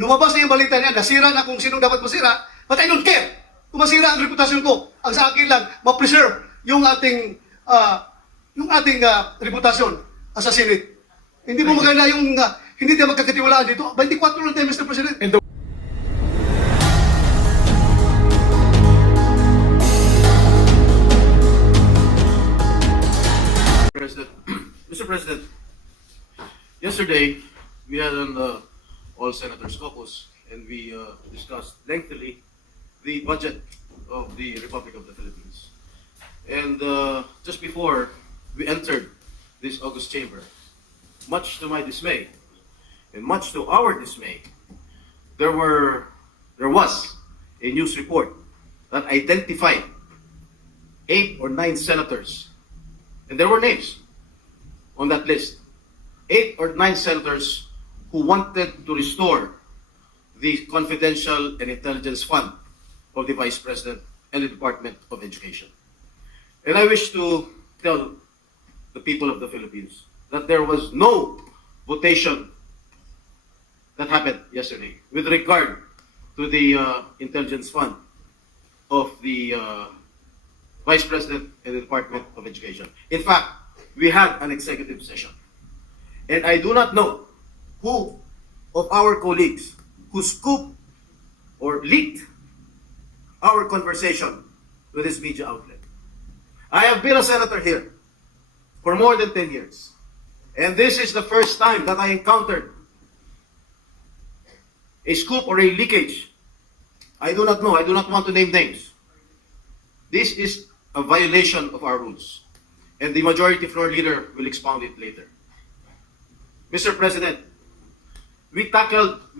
Lumabas na yung balita niya, nasira na kung sinong dapat masira, but I don't care. Kung masira ang reputasyon ko, ang sa akin lang, ma-preserve yung ating reputasyon as a Senate. Hindi mo maganda yung hindi tayo magkakatiwalaan dito. 24 lang tayo, Mr. President. Mr. President, yesterday we had an all senators caucus and we discussed lengthily the budget of the Republic of the Philippines. And just before we entered this august chamber, much to my dismay and much to our dismay, there was a news report that identified 8 or 9 senators, and there were names on that list. 8 or 9 senators who wanted to restore the confidential and intelligence fund of the Vice President and the Department of Education. And I wish to tell the people of the Philippines that there was no votation that happened yesterday with regard to the intelligence fund of the Vice President and the Department of Education. In fact, we had an executive session. And I do not know who of our colleagues who scooped or leaked our conversation with this media outlet. I have been a senator here for more than 10 years. And this is the first time that I encountered a scoop or a leakage. I do not know. I do not want to name names. This is a violation of our rules. And the majority floor leader will expound it later. Mr. President, we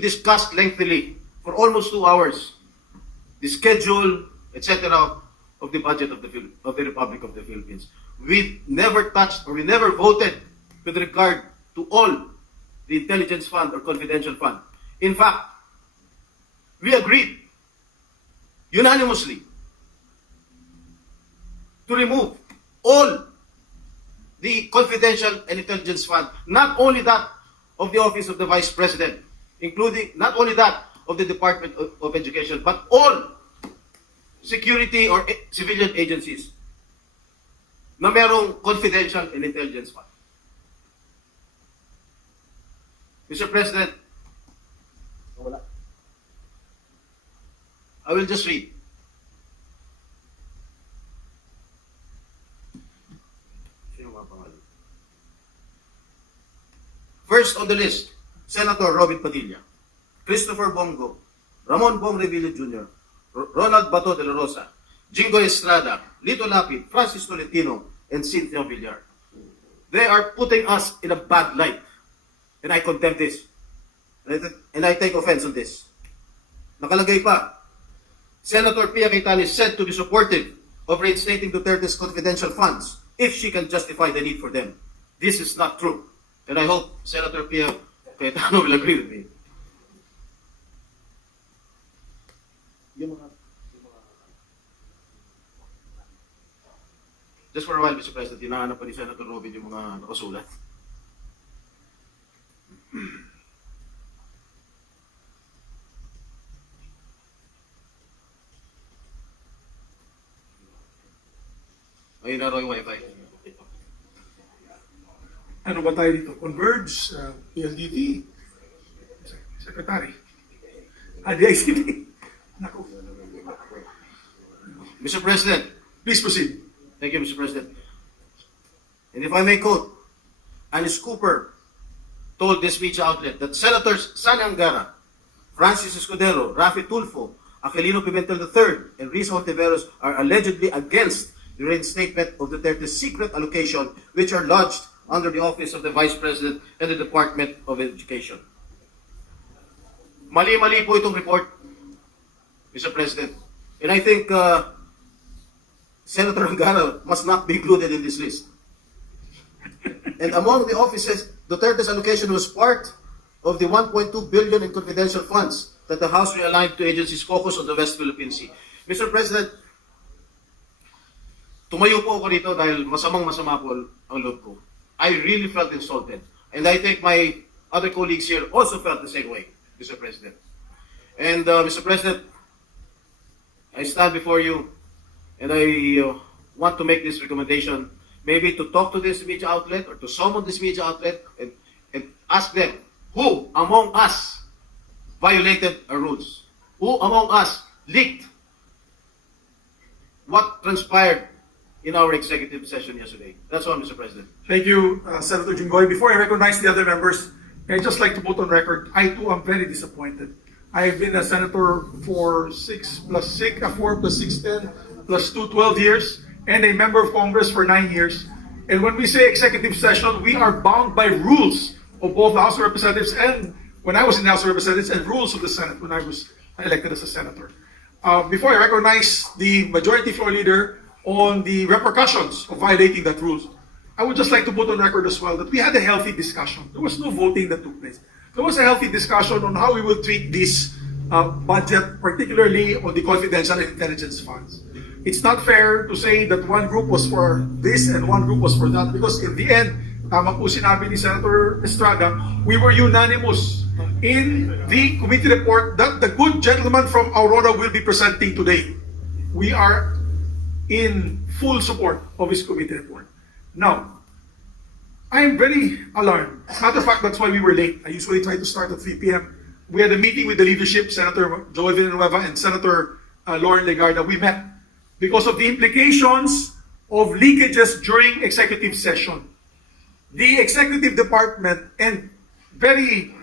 discussed lengthily for almost 2 hours the schedule, etc. of the budget of the Republic of the Philippines. We never touched or we never voted with regard to all the intelligence fund or confidential fund. In fact, we agreed unanimously to remove all the confidential and intelligence fund, not only that of the Office of the Vice President, including not only that of the Department of Education, but all security or civilian agencies na merong confidential and intelligence fund. Mr. President, I will just read. First on the list, Senator Robin Padilla, Christopher Bongo, Ramon Bong Revilla Jr., Ronald Bato de la Rosa, Jingo Estrada, Lito Lapid, Francis Tolentino, and Cynthia Villar. They are putting us in a bad light. And I condemn this. And I take offense on this. Nakalagay pa, Senator Pia Cayetano is said to be supportive of reinstating Duterte's confidential funds if she can justify the need for them. This is not true. And I hope Senator Pia Cayetano will agree with me. Just for a while, Mr. President, hinahanap pa ni Senator Robin yung mga nakasulat. May naro yung wifi. Ano ba tayo dito? Converge, PLDT, Secretary, DICT. Naku. Mr. President, Please proceed. thank you, Mr. President. And if I may quote, Alice Cooper told this media outlet that Senators Sani Angara, Francis Escudero, Rafi Tulfo, Aquilino Pimentel III, and Risa Hontiveros are allegedly against the reinstatement of Duterte's secret allocation, which are lodged under the Office of the Vice President and the Department of Education. Mali-mali po itong report, Mr. President. And I think Senator Angara must not be included in this list. And among the offices, Duterte's allocation was part of the 1.2 billion in confidential funds that the House realigned to agencies focused on the West Philippine Sea. Mr. President, tumayo po ako dito dahil masamang-masama po ang loob ko. I really felt insulted. And I think my other colleagues here also felt the same way. Mr. President. And Mr. President, I stand before you and I want to make this recommendation, maybe to talk to this media outlet or to summon this media outlet and ask them who among us violated our rules, who among us leaked what transpired in our executive session yesterday. That's all, Mr. President. Thank you, Senator Jinggoy. Before I recognize the other members, I'd just like to put on record, I too am very disappointed. I have been a senator for 4 plus 6, 10, plus 2, 12 years, and a member of Congress for 9 years. And when we say executive session, we are bound by rules of both the House of Representatives and when I was in the House of Representatives, and rules of the Senate when I was elected as a senator. Before I recognize the majority floor leader on the repercussions of violating that rules, I would just like to put on record as well that we had a healthy discussion. There was no voting that took place. There was a healthy discussion on how we will treat this budget, particularly on the confidential and intelligence funds. It's not fair to say that one group was for this and one group was for that, because in the end, tama po sinabi ni Senator Estrada, we were unanimous in the committee report that the good gentleman from Aurora will be presenting today. We are in full support of his committee report. Now, I am very alarmed. As a matter of fact, that's why we were late. I usually try to start at 3 p.m. We had a meeting with the leadership, Senator Joey Villanueva and Senator Lauren Legarda. We met because of the implications of leakages during executive session. The executive department and very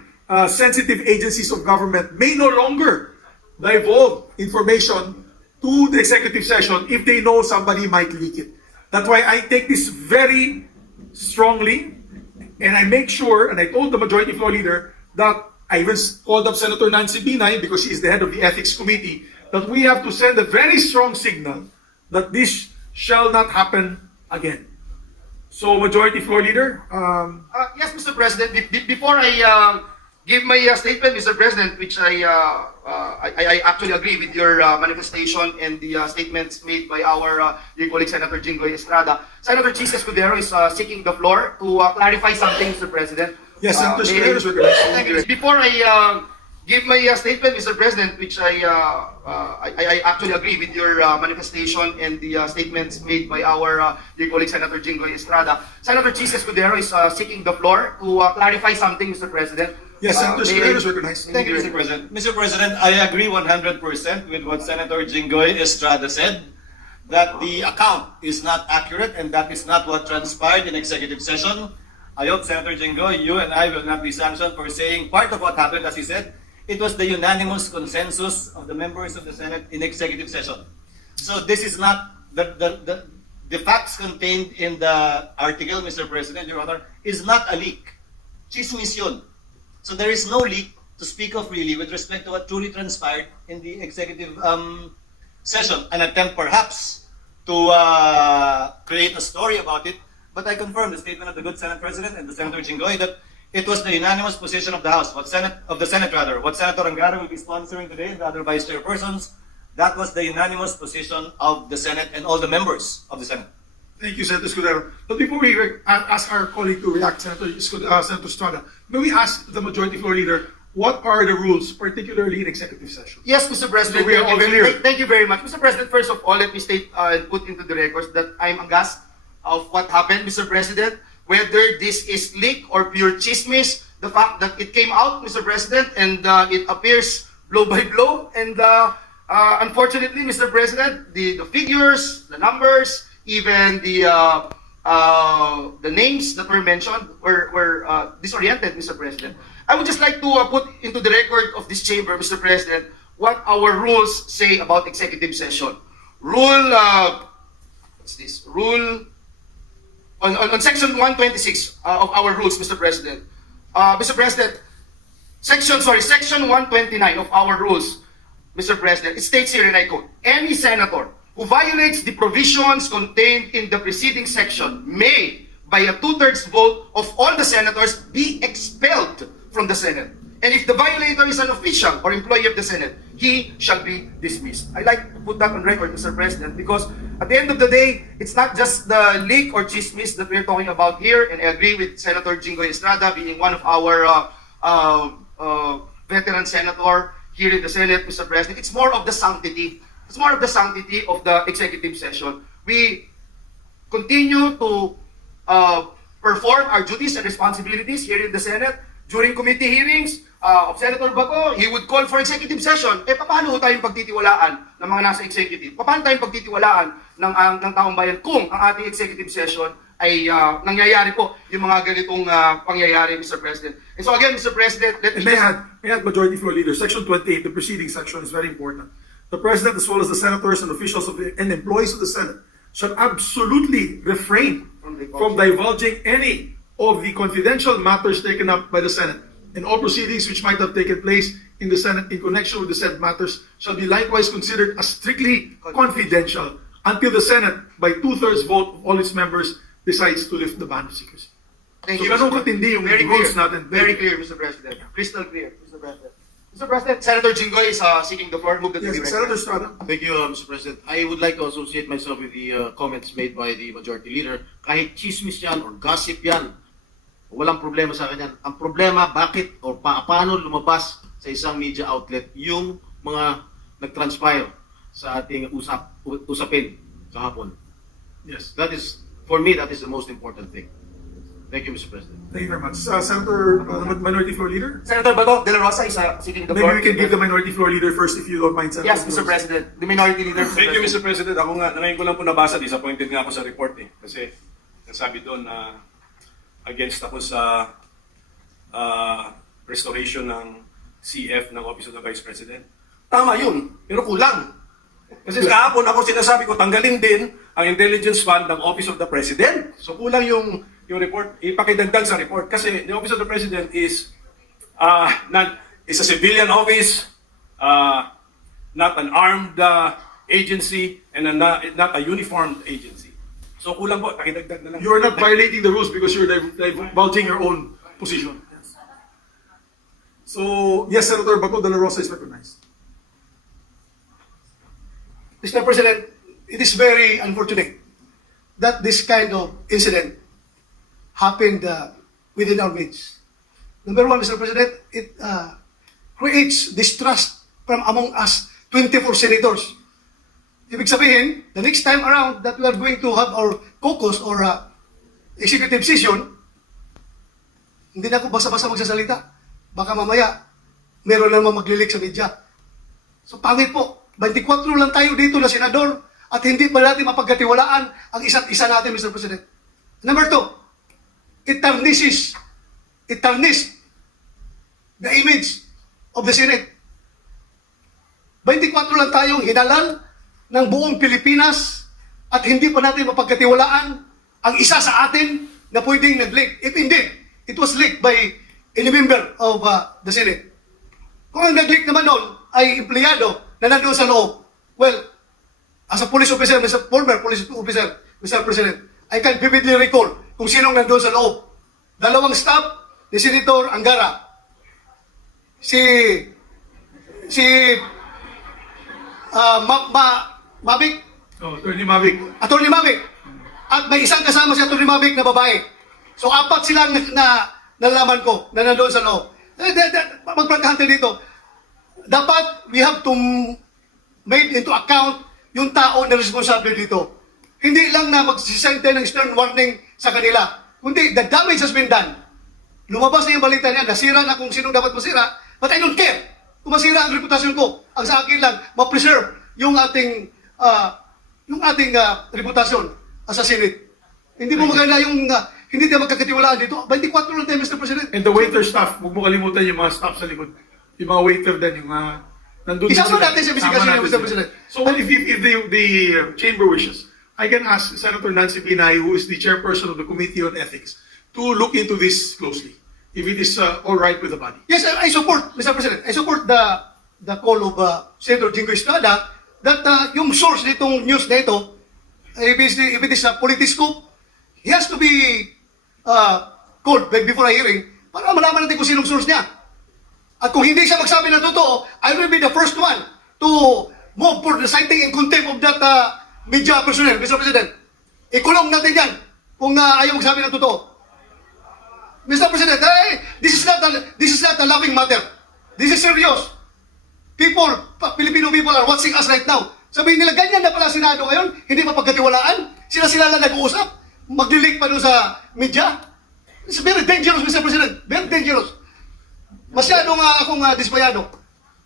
sensitive agencies of government may no longer divulge information to the executive session if they know somebody might leak it. That's why I take this very strongly, and I make sure, and I told the majority floor leader that I even called up Senator Nancy Binay, because she is the head of the Ethics Committee, that we have to send a very strong signal that this shall not happen again. So, majority floor leader, Yes, Mr. President. Before I give my statement, Mr. President, which I actually agree with your manifestation and the statements made by our dear colleague Senator Jinggoy Estrada. Senator Chis Escudero is seeking the floor to clarify something, Mr. President. yes, Senator Escudero is recognized. Thank you. Before I give my statement, Mr. President, which I actually agree with your manifestation and the statements made by our dear colleague Senator Jinggoy Estrada. Senator Chis Escudero is seeking the floor to clarify something, Mr. President. Yes, Senator Escudero is recognized. Thank you, Mr. President. Mr. President, I agree 100% with what Senator Jinggoy Estrada said, that the account is not accurate and that is not what transpired in executive session. I hope, Senator Jinggoy, you and I will not be sanctioned for saying part of what happened, as he said, it was the unanimous consensus of the members of the Senate in executive session. So this is not, the facts contained in the article, Mr. President, Your Honor, is not a leak. Chismis yun. So there is no leak to speak of really with respect to what truly transpired in the executive session. An attempt perhaps to create a story about it, but I confirm the statement of the good Senate President and the Senator Jinggoy that it was the unanimous position of the House, what Senator Angara will be sponsoring today, and the other vice chairpersons. That was the unanimous position of the Senate and all the members of the Senate. Thank you, Senator Escudero. But before we ask our colleague to react, Senator Estrada, may we ask the majority floor leader, what are the rules, particularly in executive session? Yes, Mr. President. So we are all clear. Thank you very much. Mr. President, first of all, let me state and put into the records that I'm aghast of what happened, Mr. President. Whether this is leak or pure chismis, the fact that it came out, Mr. President, and it appears blow by blow. And unfortunately, Mr. President, the figures, the numbers, even the names that were mentioned were disoriented, Mr. President. I would just like to put into the record of this chamber, Mr. President, what our rules say about executive session. Rule, what's this? Rule, on section 126 of our rules, Mr. President. Mr. President, section 129 of our rules, Mr. President, it states here, and I quote, any senator who violates the provisions contained in the preceding section may, by a 2/3 vote of all the senators, be expelled from the Senate. And if the violator is an official or employee of the Senate, he shall be dismissed. I like to put that on record, Mr. President, because at the end of the day, it's not just the leak or chismis that we're talking about here, and I agree with Senator Jinggoy Estrada being one of our veteran senator here in the Senate, Mr. President. It's more of the sanctity. It's more of the sanctity of the executive session. We continue to perform our duties and responsibilities here in the Senate. During committee hearings of Senator Bato, he would call for executive session. Paano tayong pagtitiwalaan ng mga nasa executive? Paano tayong pagtitiwalaan ng taong bayan kung ang ating executive session ay nangyayari po yung mga ganitong pangyayari, Mr. President? And so again, Mr. President, let me May I add, Majority Floor Leader, Section 28, the preceding section is very important. The President, as well as the senators and officials and employees of the Senate, shall absolutely refrain from divulging any of the confidential matters taken up by the Senate, and all proceedings which might have taken place in the Senate in connection with the said matters shall be likewise considered as strictly confidential until the Senate, by 2/3 vote of all its members, decides to lift the ban of secrecy. Thank So you, ganun Mr. katindi yung Very rules clear. natin. Very clear, Mr. President. Crystal clear, Mr. President. Mr. President, Senator Jinggoy is seeking the floor. Move that to be Yes, Senator recognized. Estrada. Thank you, Mr. President. I would like to associate myself with the comments made by the Majority Leader. Kahit chismis yan or gossip yan, walang problema sa akin yan. Ang problema, bakit or paano lumabas sa isang media outlet yung mga nag-transpire sa ating usapin kahapon. Yes. That is, for me, that is the most important thing. Thank you, Mr. President. Thank you very much. Senator, Minority Floor Leader? Senator Bato de la Rosa is seeking the floor. Maybe we can give the Minority Floor Leader first if you don't mind, Senator. Yes, Mr. President. The minority leader. Thank you, Mr. President. Ako nga, ngayon ko lang po nabasa, disappointed nga ako sa report eh. Kasi nasabi doon na against ako sa restoration ng CF ng Office of the Vice President. Tama yun, pero kulang. Kasi kahapon ako sinasabi ko, tanggalin din ang intelligence fund ng Office of the President. So kulang yung report, ipakidagdag sa report. Kasi the Office of the President is a civilian office, not an armed agency, and not a uniformed agency. So kulang po, pakidagdag na lang. You are not violating the rules because you're divulging your own position. So, yes, Senator Bato de la Rosa is recognized. Mr. President, it is very unfortunate that this kind of incident happened within our midst. Number one, Mr. President, it creates distrust from among us 24 senators. Ibig sabihin, the next time around that we are going to have our caucus or executive session, hindi na ako basta-basta magsasalita. Baka mamaya, meron lang maglilik sa media. So pangit po, 24 lang tayo dito na senador at hindi pa natin mapagkatiwalaan ang isa't isa natin, Mr. President. Number two, it tarnishes the image of the Senate. 24 lang tayong hinalal ng buong Pilipinas at hindi pa natin mapagkatiwalaan ang isa sa atin na pwedeng nag-leak. If indeed, it was leaked by any member of the Senate. Kung ang nag-leak naman noon ay empleyado na nandoon sa loob, well, as a police officer, former police officer, Mr. President, I can vividly recall kung sinong nandoon sa loob. Dalawang staff ni Senator Angara. Mavic, Attorney Mavic. Attorney Mavic. At may isang kasama si Attorney Mavic na babae. So apat silang na nalaman ko na nandoon sa loob. Magprangkahan tayo dito. Dapat we have to made into account yung tao na responsable dito. Hindi lang na magsisend tayo ng stern warning sa kanila. Kundi the damage has been done. Lumabas na yung balita niya, nasira na kung sinong dapat masira, but I don't care. Kung masira ang reputasyon ko, ang sa akin lang, ma-preserve yung ating reputasyon as a Senate. Hindi mo maganda yung hindi tayo magkakatiwalaan dito. 24 lang tayo, Mr. President. And the waiter staff, huwag mo kalimutan yung mga staff sa likod. Yung mga waiter din, yung nandun din Isama sila. natin sa Isama investigasyon natin niya, Mr. sila. President. So if the chamber wishes, I can ask Senator Nancy Binay, who is the chairperson of the Committee on Ethics, to look into this closely, if it is all right with the body. Yes, I support, Mr. President. I support the call of Senator Jinggoy Estrada that yung source nitong news na ito, if it is a politiscope, he has to be called before a hearing para malaman natin kung sinong source niya. At kung hindi siya magsabi ng totoo, I will be the first one to move for the citing in contempt of that media personnel, Mr. President. Ikulong natin yan kung ayaw magsabi ng totoo. Mr. President, this is not a laughing matter. This is serious. Filipino people are watching us right now. Sabihin nila, ganyan na pala Senado ngayon, hindi pa pagkatiwalaan. Sila lang nag-uusap. Maglilik pa doon sa media. It's very dangerous, Mr. President. Very dangerous. Masyadong akong dismayado.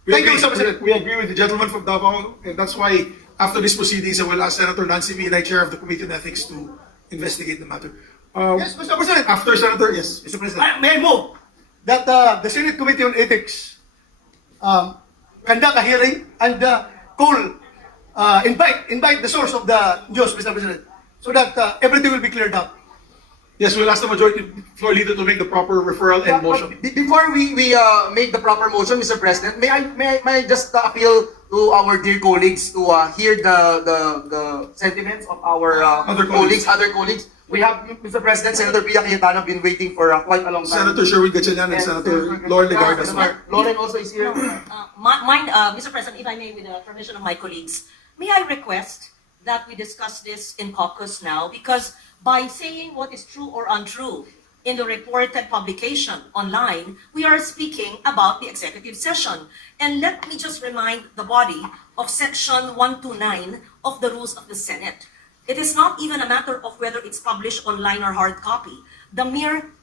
Thank you, Mr. President. We agree with the gentleman from Davao, and that's why after these proceedings, I will ask Senator Nancy Binay, Chair of the Committee on Ethics, to investigate the matter. Yes, Mr. President. After Senator, yes, Mr. President. May I move that the Senate Committee on Ethics conduct a hearing and invite the source of the news, Mr. President, so that everything will be cleared up. Yes, we'll ask the majority floor leader to make the proper referral and motion. Before we make the proper motion, Mr. President, may I just appeal to our dear colleagues to hear the sentiments of our Other colleagues. other colleagues. We have, Mr. President, Senator Pia Cayetano been waiting for quite a long time. Senator Sherwin Gatchalian and Senator Lauren Legarda. Lauren also is here. Mr. President, if I may, with the permission of my colleagues, may I request that we discuss this in caucus now, because by saying what is true or untrue in the reported publication online, we are speaking about the executive session. And let me just remind the body of Section 129 of the Rules of the Senate. It is not even a matter of whether it's published online or hard copy. The mere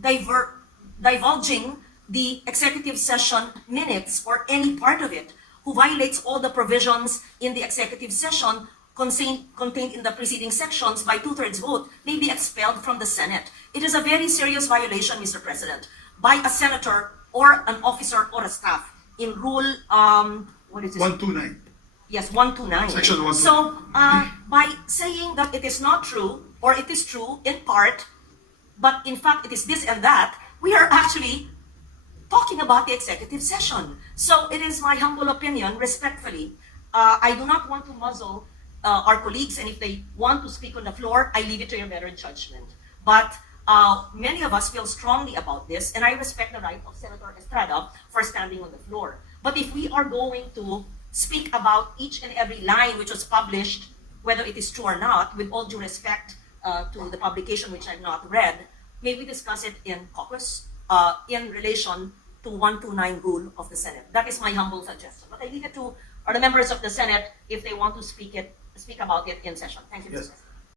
divulging the executive session minutes or any part of it who violates all the provisions in the executive session contained in the preceding sections by 2/3 vote may be expelled from the Senate. It is a very serious violation, Mr. President, by a senator or an officer or a staff in Rule, what is this? 129. Yes, 129. Section 129. So, by saying that it is not true, or it is true in part, but in fact it is this and that, we are actually talking about the executive session. So, it is my humble opinion, respectfully, I do not want to muzzle our colleagues, and if they want to speak on the floor, I leave it to your better judgment. But many of us feel strongly about this, and I respect the right of Senator Estrada for standing on the floor. But if we are going to speak about each and every line which was published, whether it is true or not, with all due respect to the publication which I've not read, may we discuss it in caucus in relation to 129 rule of the Senate. That is my humble suggestion. But I leave it to the members of the Senate if they want to speak about it in session. Thank you, Mr. Yes. President.